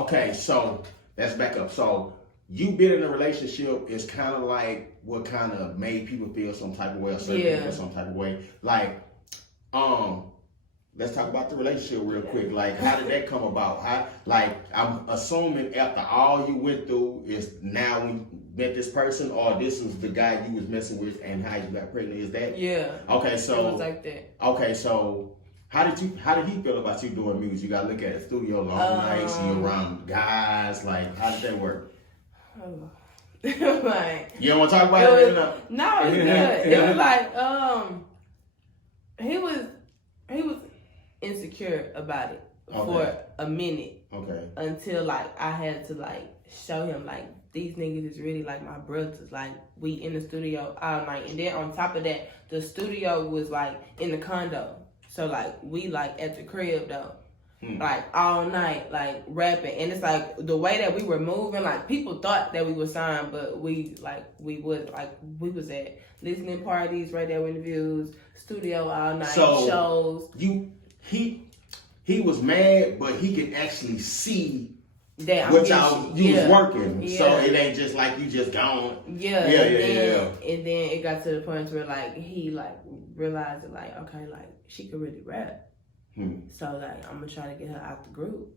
Okay, so let's back up. So you being in a relationship is kind of like what kind of made people feel some type of way or certain people feel some type of way. Like, let's talk about the relationship real quick. Like, how did that come about? I'm assuming after all you went through is now when you met this person, or this is the guy you was messing with and how you got pregnant. Is that? Yeah. Okay, so it was like that. Okay, so how did he feel about you doing music? You gotta look at the studio long nights, you around guys. Like, how did that work? Like, you don't want to talk about it? No, it's good. It was like he was insecure about it for a minute. Okay. Until like I had to like show him like these niggas is really like my brothers. Like we in the studio all night, and then on top of that, the studio was like in the condo. So like we like at the crib though. Like all night, like rapping, and it's like the way that we were moving, like people thought that we were signed, but we was at listening parties right there with the views, studio all night, shows. He was mad, but he could actually see that what you was working, so it ain't just like you just gone. And then it got to the point where like he like realized that like okay, like she could really rap. So like I'm gonna try to get her out the group,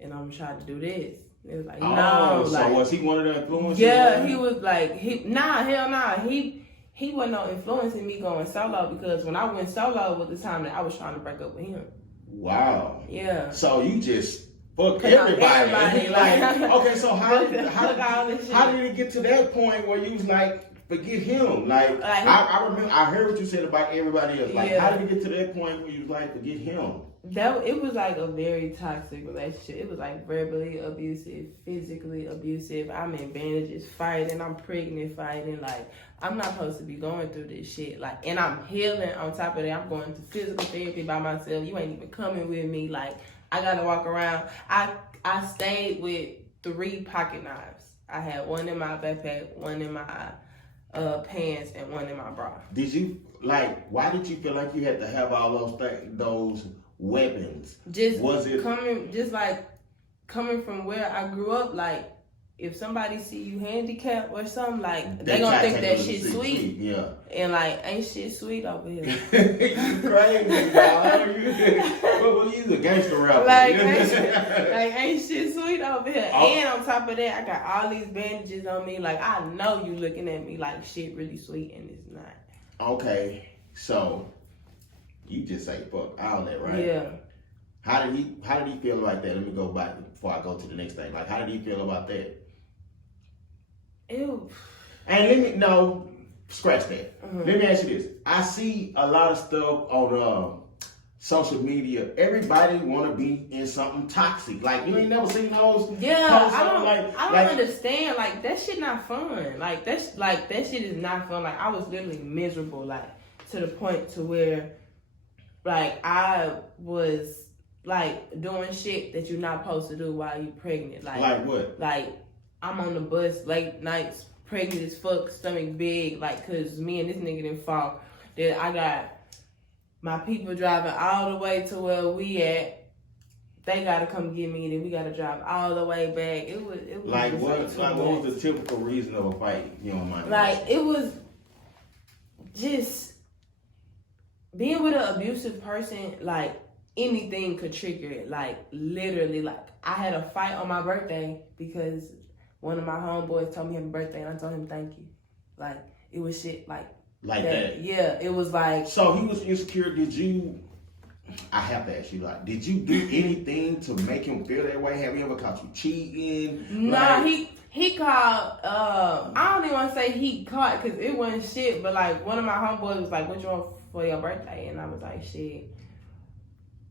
and I'm gonna try to do this. It was like no, so like, was he one of the influencers? Yeah, he was like hell nah. He wasn't no influencing me going solo, because when I went solo was the time that I was trying to break up with him. Wow. Yeah. So you just fucked everybody. Like okay, so how did it get to that point where you was like, forget him? Like I remember, I heard what you said about everybody else. Like, how did it get to that point where you was like, forget him? It was like a very toxic relationship. It was like verbally abusive, physically abusive. I'm in bandages fighting. I'm pregnant fighting. Like, I'm not supposed to be going through this shit. Like, and I'm healing. On top of that, I'm going to physical therapy by myself. You ain't even coming with me. Like, I gotta walk around. I stayed with 3 pocket knives. I had one in my backpack, one in my pants, and one in my bra. Did you why did you feel like you had to have all those weapons? Coming from where I grew up, like if somebody see you handicapped or something, like they gonna think that shit sweet. Yeah. And like ain't shit sweet over here. You crazy, dog. You a gangster rapper. Like ain't shit sweet over here. And on top of that, I got all these bandages on me. Like I know you looking at me like shit really sweet, and it's not. Okay, so you just say fuck all that, right? Yeah. How did he feel like that? Let me go back before I go to the next thing. Like, how did he feel about that? Ew. And scratch that. Let me ask you this. I see a lot of stuff on social media. Everybody want to be in something toxic. Like, you ain't never seen those. Yeah, I don't understand. Like, that shit not fun. Like that shit is not fun. Like, I was literally miserable. Like, to the point to where, like, I was like doing shit that you're not supposed to do while you're pregnant. Like what? Like, I'm on the bus late nights, pregnant as fuck, stomach big, like, cause me and this nigga didn't fall. Then I got my people driving all the way to where we at. They gotta come get me, and then we gotta drive all the way back. It was like what? Like what was the typical reason of a fight? You don't mind? Like it was just being with an abusive person. Like anything could trigger it. Like literally, like I had a fight on my birthday because one of my homeboys told me happy birthday, and I told him thank you. Like, it was shit like that. Yeah, it was like... So he was insecure. I have to ask you, like, did you do anything to make him feel that way? Have he ever caught you cheating? No, he called... I don't even want to say he caught, because it wasn't shit, but, like, one of my homeboys was like, what you want for your birthday? And I was like, shit,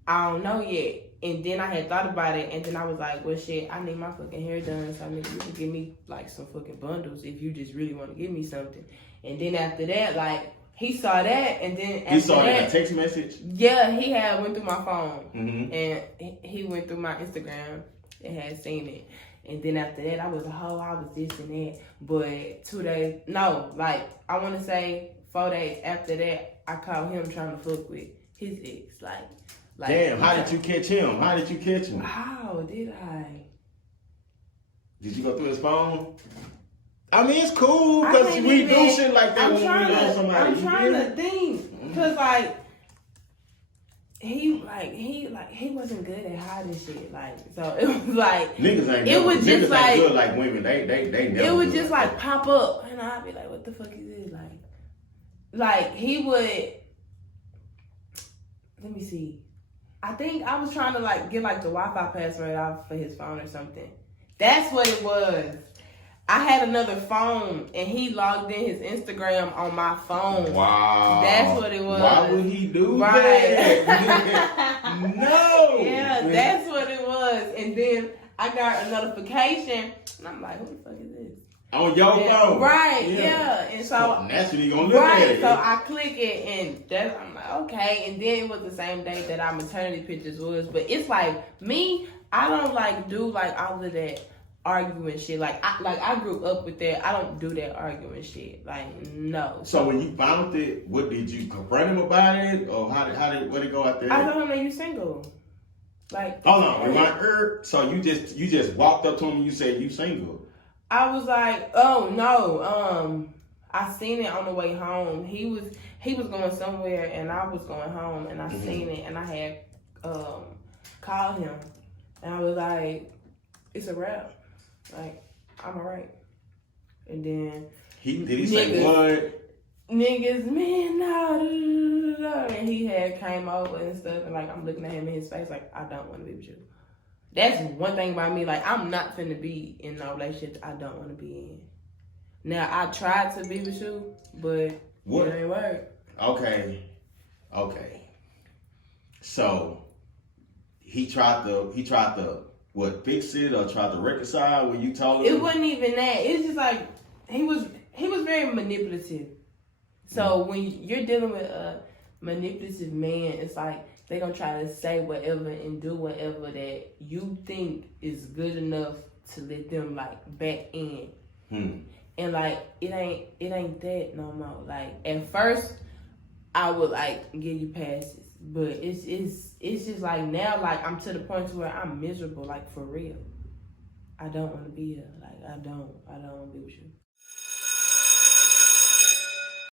I don't know yet. And then I had thought about it, and then I was like, well, shit, I need my fucking hair done, so nigga, you can give me, like, some fucking bundles if you just really want to give me something. And then after that, like, he saw that, and then after he saw that text message? Yeah, he had went through my phone, and he went through my Instagram and had seen it. And then after that, I was a hoe, I was this and that. But 2 days, no, like, I want to say 4 days after that, I caught him trying to fuck with his ex, like, damn, how did you catch him? How did I? Did you go through his phone? I mean, it's cool because we do shit like that when we love somebody. I'm trying to think because he wasn't good at hiding shit. Like, so it was like niggas ain't. It was just like good like women. They never. It would just like pop up, and I'd be like, "What the fuck is this?" Like he would. Let me see. I think I was trying to like get like the Wi-Fi password out for his phone or something. That's what it was. I had another phone and he logged in his Instagram on my phone. Wow. That's what it was. Why would he do that? No. Yeah, that's what it was. And then I got a notification and I'm like, who the fuck is this? On your phone. Right, yeah. And so naturally you're gonna look at it. So I click it and I'm like, okay. And then it was the same day that our maternity pictures was. But it's like me, I don't like do like all of that arguing shit. Like I grew up with that. I don't do that arguing shit. Like, no. So when you found it, what did you confront him about it, or what did it go out there? I told him that you single. Like, hold on, so you just walked up to him and you said you single. I was like, oh no, I seen it on the way home. He was going somewhere and I was going home and I seen it and I had called him and I was like, it's a wrap. Like, I'm alright. And then did he say what? Niggas, man, no. And he had came over and stuff and like I'm looking at him in his face like I don't want to be with you. That's one thing about me. Like, I'm not finna be in no relationship I don't want to be in. Now, I tried to be with you, but it ain't work. Okay. So, he tried to fix it or try to reconcile when you told him? It wasn't even that. It's just like, he was very manipulative. So, when you're dealing with a manipulative man, it's like, they're going to try to say whatever and do whatever that you think is good enough to let them, like, back in. And, like, it ain't that no more. Like, at first, I would, like, give you passes. But it's just, like, now, like, I'm to the point where I'm miserable, like, for real. I don't want to be here. Like, I don't want to be with you.